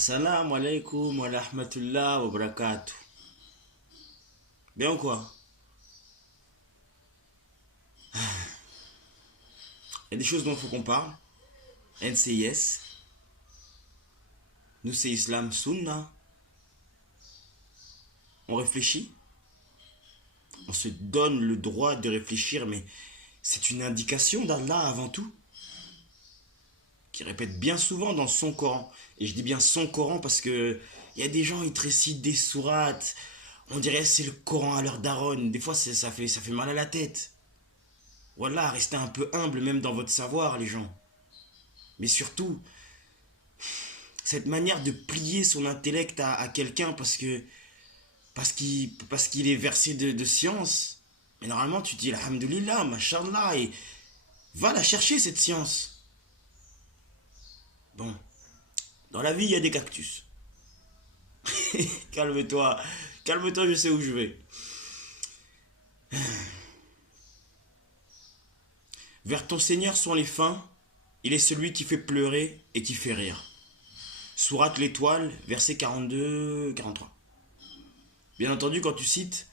Assalamu alaikum wa rahmatullah wa barakatuh. Bien ou quoi? Il y a des choses dont il faut qu'on parle. NCIS. Nous c'est Islam Sunna. On réfléchit. On se donne le droit de réfléchir, mais c'est une indication d'Allah avant tout, qui répète bien souvent dans son Coran. Et je dis bien son Coran parce que il y a des gens, ils te récitent des sourates. On dirait c'est le Coran à leur daronne. Des fois, ça fait mal à la tête. Voilà, restez un peu humble même dans votre savoir, les gens. Mais surtout, cette manière de plier son intellect à quelqu'un parce qu'il est versé de science. Mais normalement, tu dis Alhamdulillah, Mashallah, et va la chercher cette science. Bon, dans la vie, il y a des cactus. Calme-toi, calme-toi, je sais où je vais. Vers ton Seigneur sont les fins, il est celui qui fait pleurer et qui fait rire. Sourate l'étoile, versets 42-43. Bien entendu, quand tu cites,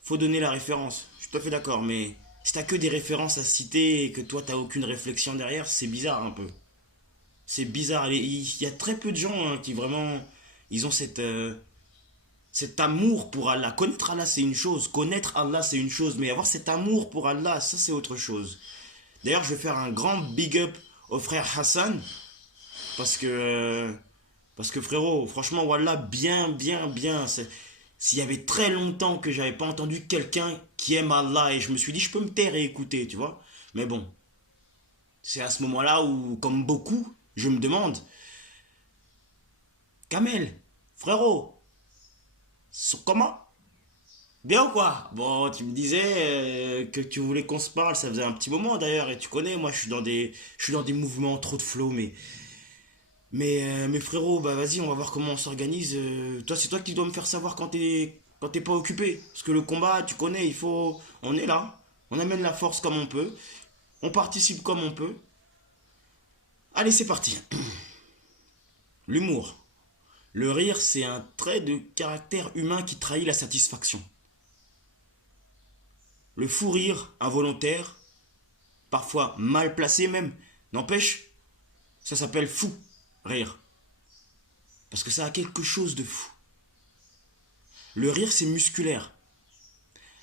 faut donner la référence. Je suis tout à fait d'accord, mais si t'as que des références à citer et que toi t'as aucune réflexion derrière, c'est bizarre un peu. C'est bizarre. Il y a très peu de gens qui vraiment, ils ont cet amour pour Allah. Connaître Allah, c'est une chose. Connaître Allah, c'est une chose. Mais avoir cet amour pour Allah, ça, c'est autre chose. D'ailleurs, je vais faire un grand big up au frère Hassan. Parce que, parce que frérot, franchement, Wallah, bien, bien, bien. S'il y avait très longtemps que j'avais pas entendu quelqu'un qui aime Allah, et je me suis dit, je peux me taire et écouter, tu vois. Mais bon, c'est à ce moment-là où, comme beaucoup, je me demande, Kamel, frérot, comment? Bien ou quoi? Bon, tu me disais que tu voulais qu'on se parle, ça faisait un petit moment d'ailleurs, et tu connais, moi je suis dans des mouvements trop de flow, mais frérot, bah vas-y, on va voir comment on s'organise. Toi, c'est toi qui dois me faire savoir quand t'es pas occupé. Parce que le combat, tu connais, on est là, on amène la force comme on peut, on participe comme on peut. Allez, c'est parti. L'humour. Le rire, c'est un trait de caractère humain qui trahit la satisfaction. Le fou rire, involontaire, parfois mal placé même, n'empêche, ça s'appelle fou rire. Parce que ça a quelque chose de fou. Le rire, c'est musculaire.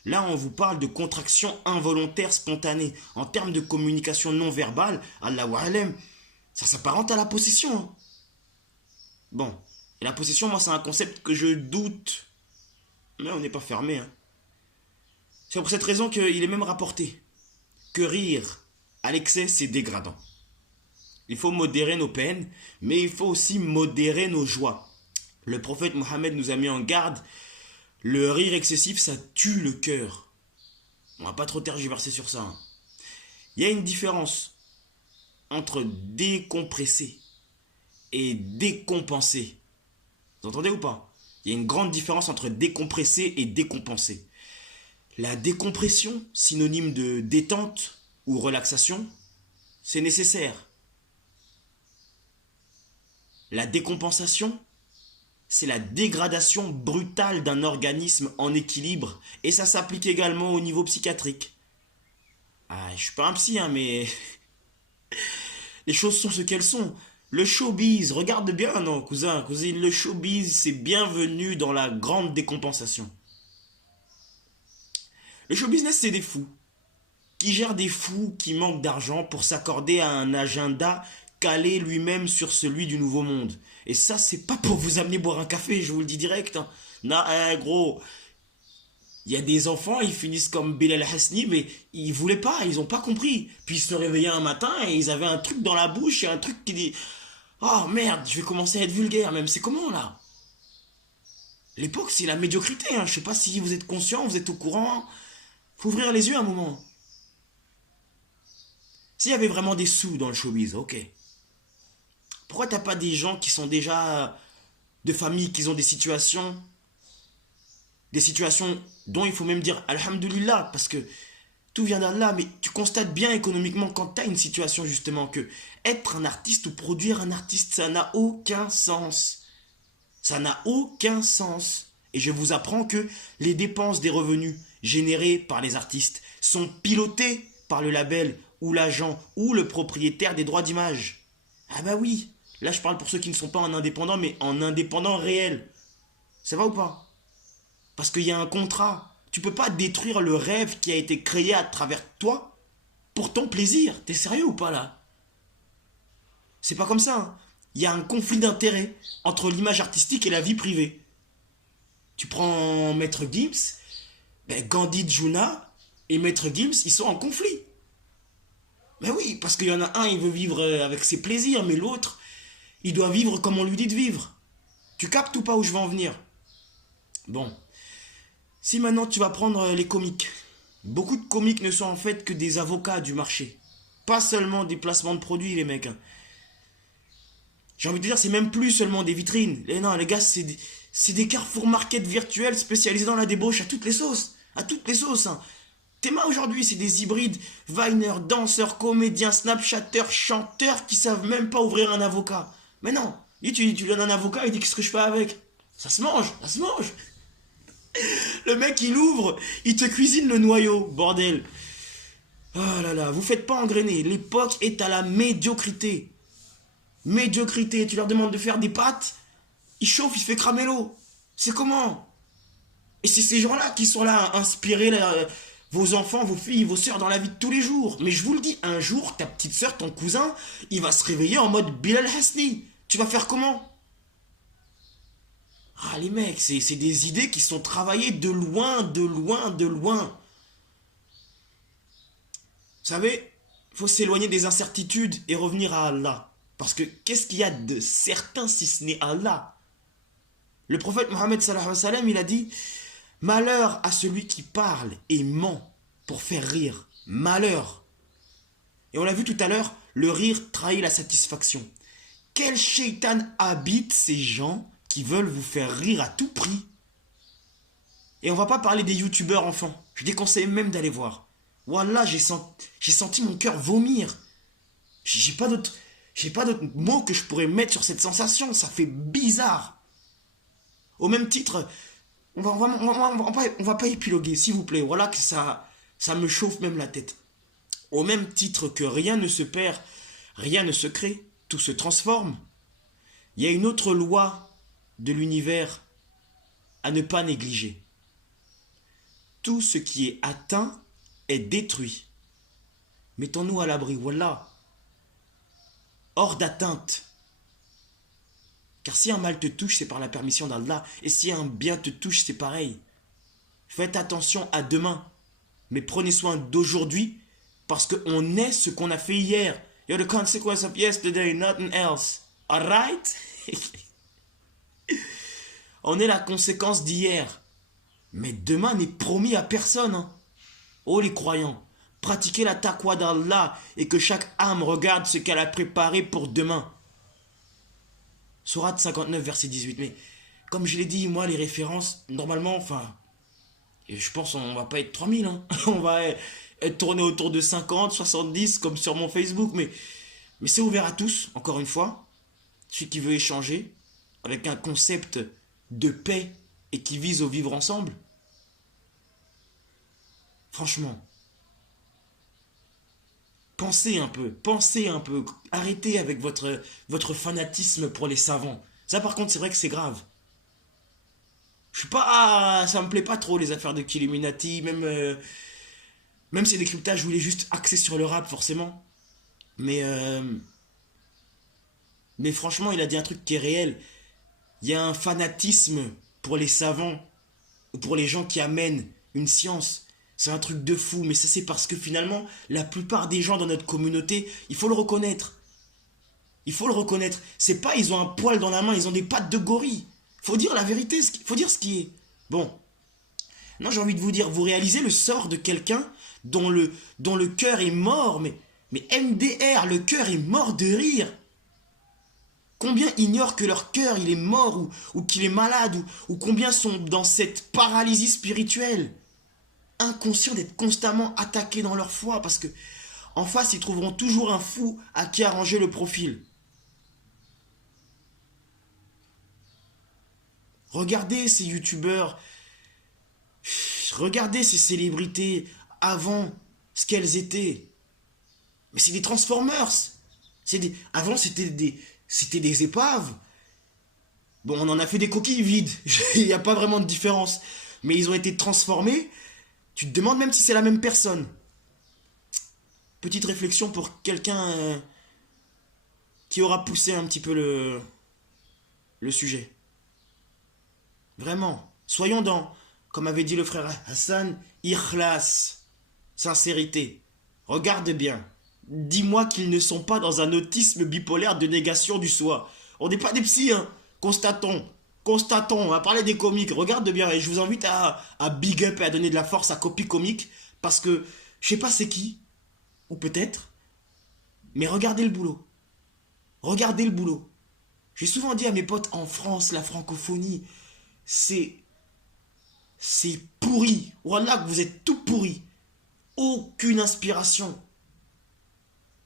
Là, on vous parle de contraction involontaire spontanée. En termes de communication non verbale, Allahu Alem, ça s'apparente à la possession, hein. Bon, et la possession, moi, c'est un concept que je doute. Mais on n'est pas fermé, hein. C'est pour cette raison qu'il est même rapporté que rire à l'excès, c'est dégradant. Il faut modérer nos peines, mais il faut aussi modérer nos joies. Le prophète Mohammed nous a mis en garde, le rire excessif, ça tue le cœur. On va pas trop tergiverser sur ça, hein. Il y a une différence entre décompresser et décompenser. Vous entendez ou pas? Il y a une grande différence entre décompresser et décompenser. La décompression, synonyme de détente ou relaxation, c'est nécessaire. La décompensation, c'est la dégradation brutale d'un organisme en équilibre, et ça s'applique également au niveau psychiatrique. Ah, je suis pas un psy, hein, mais les choses sont ce qu'elles sont. Le showbiz, regarde bien, non, cousin, cousine, le showbiz, c'est bienvenu dans la grande décompensation. Le show business, c'est des fous qui gèrent des fous qui manquent d'argent pour s'accorder à un agenda calé lui-même sur celui du nouveau monde. Et ça, c'est pas pour vous amener boire un café, je vous le dis direct, hein. Non, gros, il y a des enfants, ils finissent comme Bilal Hasni, mais ils voulaient pas, ils ont pas compris. Puis ils se réveillaient un matin et ils avaient un truc dans la bouche et un truc qui dit oh merde, je vais commencer à être vulgaire, même c'est comment là? L'époque, c'est la médiocrité, hein. Je sais pas si vous êtes conscient, vous êtes au courant. Faut ouvrir les yeux un moment. S'il y avait vraiment des sous dans le showbiz, ok. Pourquoi t'as pas des gens qui sont déjà de famille, qui ont des situations dont il faut même dire Alhamdulillah, parce que Tout vient d'Allah, mais tu constates bien économiquement quand tu as une situation justement que être un artiste ou produire un artiste, ça n'a aucun sens. Ça n'a aucun sens. Et je vous apprends que les dépenses des revenus générés par les artistes sont pilotées par le label ou l'agent ou le propriétaire des droits d'image. Ah bah oui, là je parle pour ceux qui ne sont pas en indépendant, mais en indépendant réel. Ça va ou pas? Parce qu'il y a un contrat. Tu peux pas détruire le rêve qui a été créé à travers toi pour ton plaisir. T'es sérieux ou pas là? C'est pas comme ça, hein. Il y a un conflit d'intérêts entre l'image artistique et la vie privée. Tu prends Maître Gims, ben Gandhi Juna et Maître Gims, ils sont en conflit. Ben oui, parce qu'il y en a un, il veut vivre avec ses plaisirs, mais l'autre, il doit vivre comme on lui dit de vivre. Tu captes ou pas où je veux en venir? Bon. Si maintenant tu vas prendre les comiques, beaucoup de comiques ne sont en fait que des avocats du marché. Pas seulement des placements de produits, les mecs. J'ai envie de dire, c'est même plus seulement des vitrines. Et non, les gars, c'est des Carrefour Market virtuels spécialisés dans la débauche à toutes les sauces. À toutes les sauces. Hein. Théma aujourd'hui, c'est des hybrides, Viner, danseurs, comédiens, snapchatteurs, chanteurs qui savent même pas ouvrir un avocat. Mais non, tu donnes un avocat, il dit qu'est-ce que je fais avec? Ça se mange, ça se mange. Le mec, il ouvre, il te cuisine le noyau, bordel. Oh là là, vous faites pas engrainer. L'époque est à la médiocrité. Médiocrité, tu leur demandes de faire des pâtes, ils chauffent, ils se fait cramer l'eau. C'est comment? Et c'est ces gens-là qui sont là à inspirer vos enfants, vos filles, vos sœurs dans la vie de tous les jours. Mais je vous le dis, un jour, ta petite sœur, ton cousin, il va se réveiller en mode Bilal Hasni. Tu vas faire comment? Ah les mecs, c'est des idées qui sont travaillées de loin, de loin, de loin. Vous savez, il faut s'éloigner des incertitudes et revenir à Allah. Parce que qu'est-ce qu'il y a de certain si ce n'est Allah? Le prophète Mohammed sallallahu alayhi wa sallam, il a dit: malheur à celui qui parle et ment pour faire rire. Malheur. Et on l'a vu tout à l'heure, le rire trahit la satisfaction. Quel shaitan habite ces gens qui veulent vous faire rire à tout prix? Et on va pas parler des youtubeurs enfants. Je déconseille même d'aller voir. Wallah, j'ai senti mon cœur vomir. J'ai pas d'autre mots que je pourrais mettre sur cette sensation. Ça fait bizarre. Au même titre, on va pas épiloguer, s'il vous plaît. Voilà que ça me chauffe même la tête. Au même titre que rien ne se perd, rien ne se crée, tout se transforme. Il y a une autre loi de l'univers à ne pas négliger. Tout ce qui est atteint est détruit. Mettons-nous à l'abri, voilà. Hors d'atteinte. Car si un mal te touche, c'est par la permission d'Allah. Et si un bien te touche, c'est pareil. Faites attention à demain. Mais prenez soin d'aujourd'hui, parce qu'on est ce qu'on a fait hier. You're the consequence of yesterday, nothing else. Alright? On est la conséquence d'hier. Mais demain n'est promis à personne. Hein. Oh les croyants, pratiquez la taqwa d'Allah et que chaque âme regarde ce qu'elle a préparé pour demain. Sourate 59, verset 18. Mais comme je l'ai dit, moi, les références, normalement, enfin, je pense on va pas être 3000. Hein. On va être tourné autour de 50, 70, comme sur mon Facebook. Mais c'est ouvert à tous, encore une fois. Celui qui veut échanger avec un concept de paix et qui vise au vivre ensemble. Franchement, pensez un peu, arrêtez avec votre fanatisme pour les savants. Ça par contre c'est vrai que c'est grave. Je suis pas, ça me plaît pas trop les affaires de Killuminati, même ces décryptages, je voulais juste axer sur le rap forcément. Mais franchement il a dit un truc qui est réel. Il y a un fanatisme pour les savants, ou pour les gens qui amènent une science. C'est un truc de fou, mais ça c'est parce que finalement, la plupart des gens dans notre communauté, il faut le reconnaître. Il faut le reconnaître. C'est pas ils ont un poil dans la main, ils ont des pattes de gorille. Faut dire la vérité, faut dire ce qui est. Bon. Non, j'ai envie de vous dire, vous réalisez le sort de quelqu'un dont le cœur est mort, mais MDR, le cœur est mort de rire. Combien ignorent que leur cœur il est mort ou qu'il est malade ou combien sont dans cette paralysie spirituelle? inconscients d'être constamment attaqués dans leur foi parce que en face, ils trouveront toujours un fou à qui arranger le profil. Regardez ces youtubeurs, regardez ces célébrités avant ce qu'elles étaient. Mais c'est des Transformers. Avant, c'était des épaves. Bon, on en a fait des coquilles vides. Il n'y a pas vraiment de différence. Mais ils ont été transformés. Tu te demandes même si c'est la même personne. Petite réflexion pour quelqu'un qui aura poussé un petit peu le sujet. Vraiment. Soyons dans, comme avait dit le frère Hassan, ikhlas, sincérité. Regarde bien. Dis-moi qu'ils ne sont pas dans un autisme bipolaire de négation du soi. On n'est pas des psys, hein. Constatons. Constatons. On va parler des comiques. Regarde bien. Et je vous invite à big up et à donner de la force à Copy Comique. Parce que, je sais pas c'est qui. Ou peut-être. Mais regardez le boulot. Regardez le boulot. J'ai souvent dit à mes potes en France, la francophonie, c'est pourri. Voilà que vous êtes tout pourri. Aucune inspiration.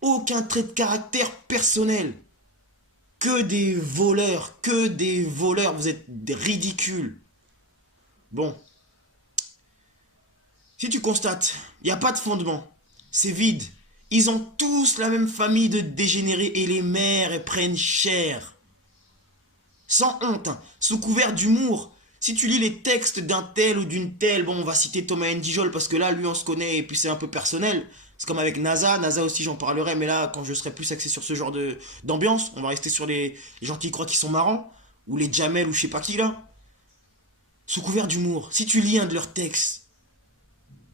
Aucun trait de caractère personnel. Que des voleurs. Que des voleurs. Vous êtes des ridicules. Bon. Si tu constates, il n'y a pas de fondement. C'est vide. Ils ont tous la même famille de dégénérés et les mères elles prennent cher. Sans honte, hein, sous couvert d'humour. Si tu lis les textes d'un tel ou d'une telle, bon on va citer Thomas Ndijol parce que là lui on se connaît et puis c'est un peu personnel. C'est comme avec NASA, NASA aussi j'en parlerai mais là quand je serai plus axé sur ce genre d'ambiance, on va rester sur les gens qui croient qu'ils sont marrants, ou les Jamel ou je sais pas qui là. Sous couvert d'humour, si tu lis un de leurs textes,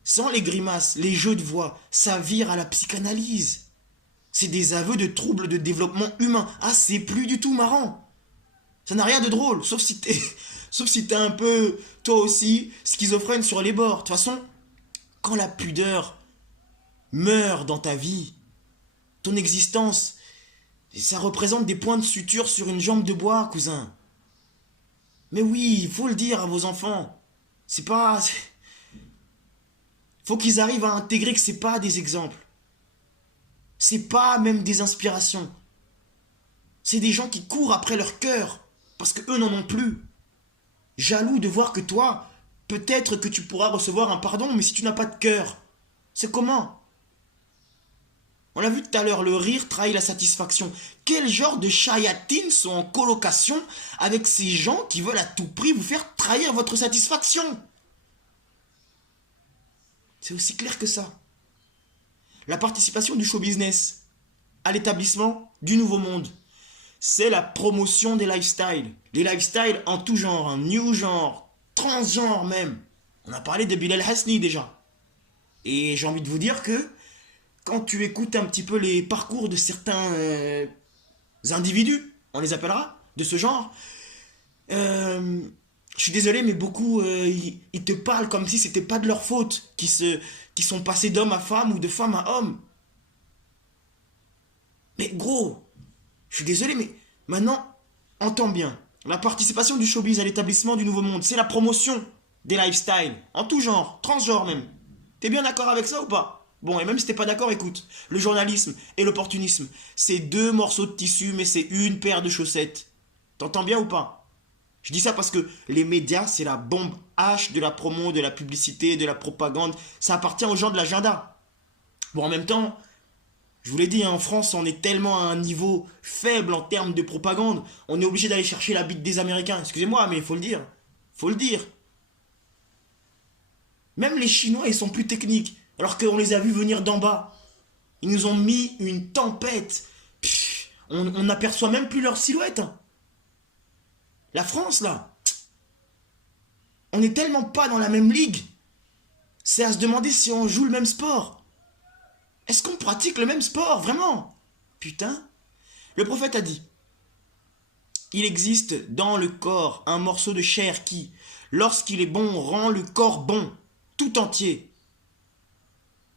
sans les grimaces, les jeux de voix, ça vire à la psychanalyse. C'est des aveux de troubles de développement humain. Ah, c'est plus du tout marrant. Ça n'a rien de drôle, sauf si t'es un peu, toi aussi, schizophrène sur les bords. De toute façon, quand la pudeur meurt dans ta vie, ton existence, ça représente des points de suture sur une jambe de bois, cousin. Mais oui, il faut le dire à vos enfants. C'est pas... Faut qu'ils arrivent à intégrer que c'est pas des exemples. C'est pas même des inspirations. C'est des gens qui courent après leur cœur. Parce que eux n'en ont plus. Jaloux de voir que toi, peut-être que tu pourras recevoir un pardon, mais si tu n'as pas de cœur, c'est comment? On l'a vu tout à l'heure, le rire trahit la satisfaction. Quel genre de chayatines sont en colocation avec ces gens qui veulent à tout prix vous faire trahir votre satisfaction? C'est aussi clair que ça. La participation du show business à l'établissement du nouveau monde, c'est la promotion des lifestyles. Les lifestyles en tout genre, hein, new genre, transgenre même. On a parlé de Bilal Hasni déjà. Et j'ai envie de vous dire que quand tu écoutes un petit peu les parcours de certains individus, on les appellera, de ce genre, je suis désolé, mais beaucoup, ils te parlent comme si c'était pas de leur faute, qui sont passés d'homme à femme ou de femme à homme. Mais gros, je suis désolé, mais maintenant, entends bien. La participation du showbiz à l'établissement du Nouveau Monde, c'est la promotion des lifestyles, en tout genre, transgenre même. T'es bien d'accord avec ça ou pas? Bon, et même si t'es pas d'accord, écoute. Le journalisme et l'opportunisme, c'est deux morceaux de tissu, mais c'est une paire de chaussettes. T'entends bien ou pas? Je dis ça parce que les médias, c'est la bombe H de la promo, de la publicité, de la propagande. Ça appartient aux gens de l'agenda. Bon, en même temps, je vous l'ai dit, hein, en France, on est tellement à un niveau faible en termes de propagande, on est obligé d'aller chercher la bite des Américains. Excusez-moi, mais il faut le dire. Faut le dire. Même les Chinois, ils sont plus techniques, alors qu'on les a vus venir d'en bas. Ils nous ont mis une tempête. On n'aperçoit même plus leur silhouette. La France, là, on n'est tellement pas dans la même ligue. C'est à se demander si on joue le même sport. Est-ce qu'on pratique le même sport, vraiment? Putain. Le prophète a dit, il existe dans le corps un morceau de chair qui, lorsqu'il est bon, rend le corps bon, tout entier.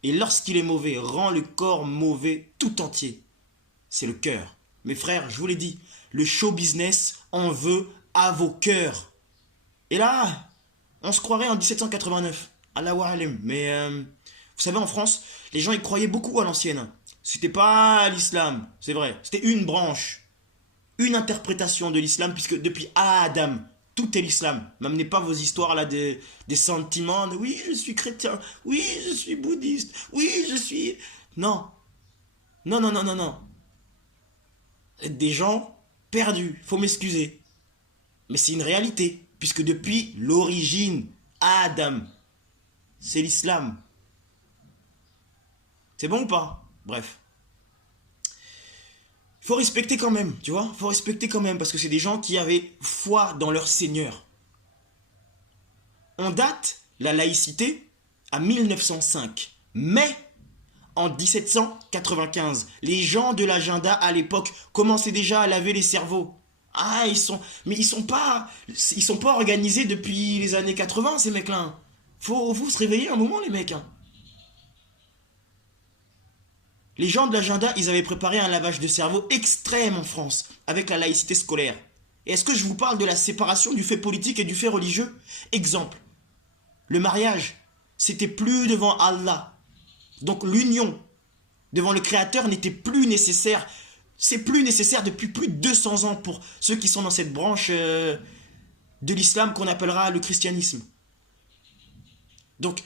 Et lorsqu'il est mauvais, rend le corps mauvais, tout entier. C'est le cœur. Mes frères, je vous l'ai dit, le show business en veut à vos cœurs. Et là, on se croirait en 1789, Allahu alim. Mais vous savez, en France, les gens y croyaient beaucoup à l'ancienne. C'était pas l'islam, c'est vrai. C'était une branche, une interprétation de l'islam, puisque depuis Adam, tout est l'islam. M'amenez pas vos histoires là des sentiments de oui, je suis chrétien, oui, je suis bouddhiste, oui, je suis. Non, non, non, non, non, non. Des gens perdus, faut m'excuser. Mais c'est une réalité, puisque depuis l'origine, Adam, c'est l'islam. C'est bon ou pas? Bref. Faut respecter quand même, tu vois, faut respecter quand même, parce que c'est des gens qui avaient foi dans leur Seigneur. On date la laïcité à 1905, mais en 1795, les gens de l'agenda à l'époque commençaient déjà à laver les cerveaux. Ah, mais ils sont pas organisés depuis les années 80, ces mecs-là. Faut se réveiller un moment, les mecs. Les gens de l'agenda, ils avaient préparé un lavage de cerveau extrême en France, avec la laïcité scolaire. Et est-ce que je vous parle de la séparation du fait politique et du fait religieux? Exemple, le mariage, c'était plus devant Allah. Donc l'union devant le Créateur n'était plus nécessaire. C'est plus nécessaire depuis plus de 200 ans pour ceux qui sont dans cette branche de l'islam qu'on appellera le christianisme. Donc,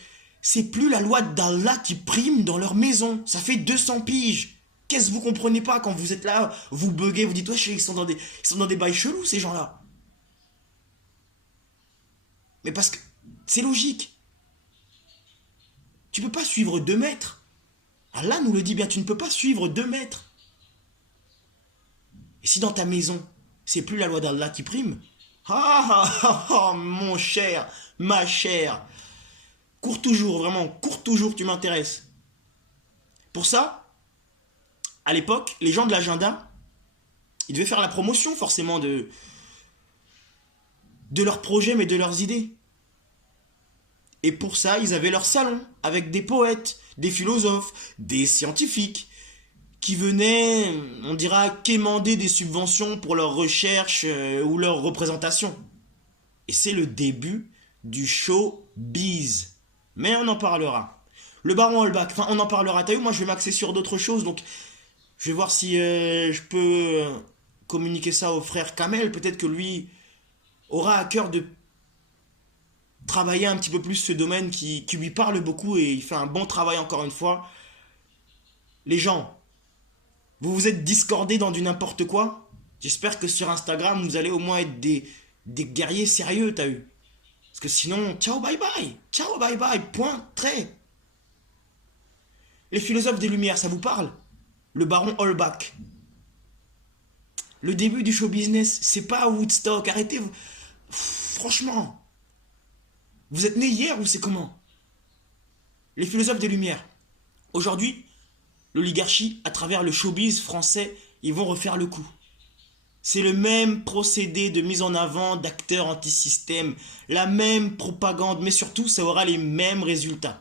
c'est plus la loi d'Allah qui prime dans leur maison. Ça fait 200 piges. Qu'est-ce que vous comprenez pas quand vous êtes là, vous buguez, vous dites, ouais, ils sont dans des bails chelous, ces gens-là. Mais parce que c'est logique. Tu peux pas suivre 2 maîtres. Allah nous le dit bien, tu ne peux pas suivre 2 maîtres. Et si dans ta maison, c'est plus la loi d'Allah qui prime, mon cher, ma chère, cours toujours, vraiment, cours toujours, tu m'intéresses. Pour ça, à l'époque, les gens de l'agenda, ils devaient faire la promotion forcément de leurs projets, mais de leurs idées. Et pour ça, ils avaient leur salon, avec des poètes, des philosophes, des scientifiques, qui venaient, on dira, quémander des subventions pour leurs recherches ou leurs représentations. Et c'est le début du showbiz. Mais on en parlera. Le baron Holbach, enfin on en parlera. T'as vu, moi je vais m'axer sur d'autres choses, donc je vais voir si je peux communiquer ça au frère Kamel. Peut-être que lui aura à cœur de travailler un petit peu plus ce domaine qui lui parle beaucoup et il fait un bon travail encore une fois. Les gens, vous vous êtes discordés dans du n'importe quoi. J'espère que sur Instagram, vous allez au moins être des guerriers sérieux, t'as eu. Parce que sinon, ciao bye bye, point, trait. Les philosophes des Lumières, ça vous parle? Le baron Holbach. Le début du show business, c'est pas Woodstock, arrêtez. Franchement, vous êtes né hier ou c'est comment? Les philosophes des Lumières. Aujourd'hui, l'oligarchie, à travers le showbiz français, ils vont refaire le coup. C'est le même procédé de mise en avant d'acteurs anti-système, la même propagande, mais surtout ça aura les mêmes résultats.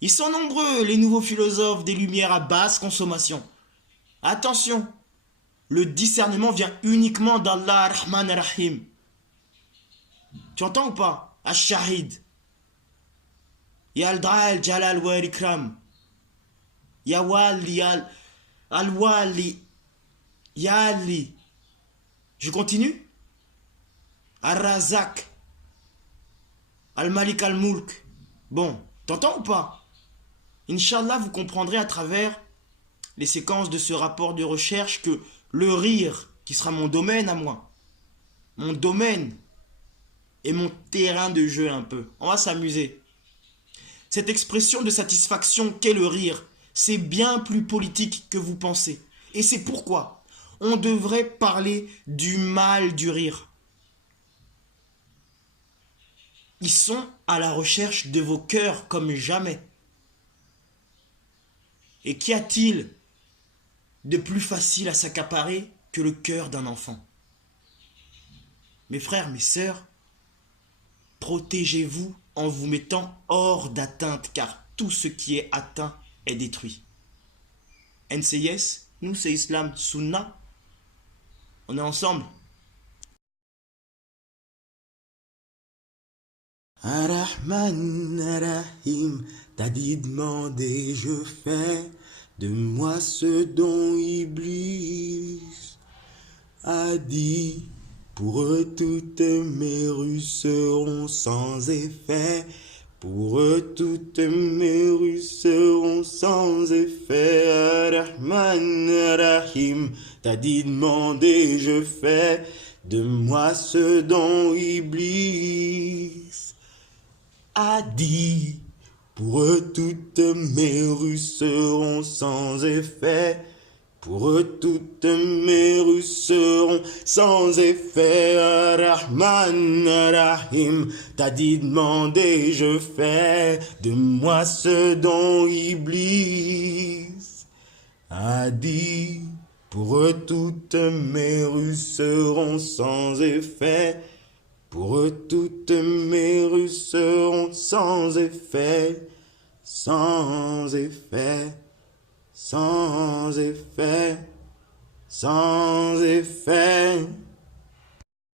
Ils sont nombreux, les nouveaux philosophes des Lumières à basse consommation. Attention, le discernement vient uniquement d'Allah Rahman Rahim. Tu entends ou pas? Ash-Shahid. Ya al-Da'al Jalal wa Ikram. Ya Wali al-Wali. Ya Ali. Je continue? Ar-Razak. Al-Malik al-Mulk. Bon, t'entends ou pas? Inch'Allah, vous comprendrez à travers les séquences de ce rapport de recherche que le rire, qui sera mon domaine à moi, mon domaine et mon terrain de jeu un peu, on va s'amuser. Cette expression de satisfaction qu'est le rire, c'est bien plus politique que vous pensez. Et c'est pourquoi on devrait parler du mal du rire. Ils sont à la recherche de vos cœurs comme jamais. Et qu'y a-t-il de plus facile à s'accaparer que le cœur d'un enfant? Mes frères, mes sœurs, protégez-vous en vous mettant hors d'atteinte, car tout ce qui est atteint est détruit. NCIS, nous c'est Islam Sunna, on est ensemble. Ar-Rahman, Ar-Rahim, t'as dit demander, je fais de moi ce dont Iblis a dit. Pour eux toutes mes rues seront sans effet. Pour eux toutes mes rues seront sans effet. Ar-Rahman, Ar-Rahim, t'as dit demander, je fais de moi ce dont Iblis a dit. Pour eux toutes mes rues seront sans effet. Pour eux toutes mes rues seront sans effet. Ar-Rahman, Ar-Rahim, t'as dit demander, je fais de moi ce dont Iblis a dit. Pour eux toutes mes rues seront sans effet. Pour eux toutes mes rues seront sans effet. Sans effet. Sans effet, sans effet.